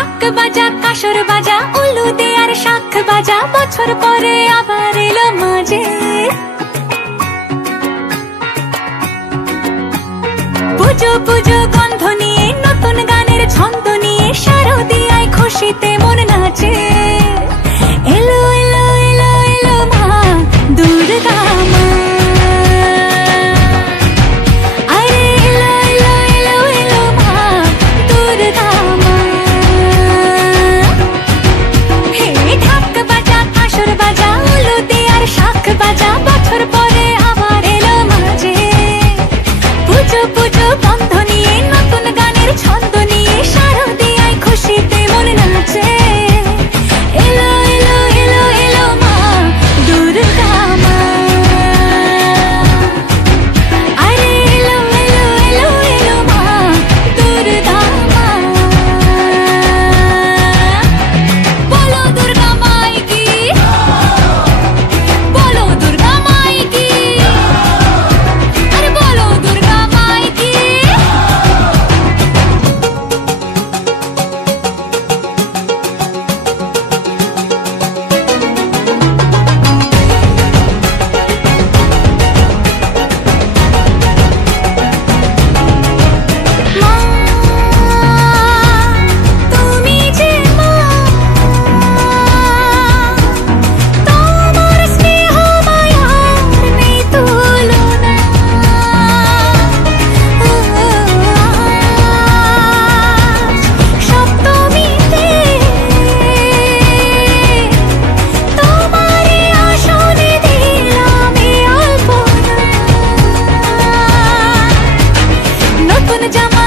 ঢাক বাজা কাসর বাজা উলু দে আর শাখ বাজা, বছর পরে আবার এলো মাঝে। পুজো পুজো গন্ধ নিয়ে নতুন গানের ছন্দ নিয়ে শারদিয়ায় খুশিতে মন নাচে। এলো এলো এলো এলো মা দুর্গা মা, আরে এলো এলো এলো এলো মা দুর্গা মা। হে ঢাক বাজা কাসর বাজা উলু দে আর শাখ বাজা, বছর পরে আবার এলো মাঝে। পুজো পুজো গন্ধ নিয়ে নতুন গানের ছন্দ নিয়ে শারদিয়ায় খুশিতে মন নাচে। এলো এলো এলো এলো মা দুর্গা মা, আরে এলো এলো এলো এলো মা দুর্গা মা। বলো দুর্গা মাই কি, বলো দুর্গা মাই কি, আরে বলো দুর্গা মাই কি। মা তুমি যে মা, তোমার স্নেহ মায়ার নেই তুলনা। সপ্তমীতে তোমারে আসনে দিলাম এই অল্পনা। নতুন জামা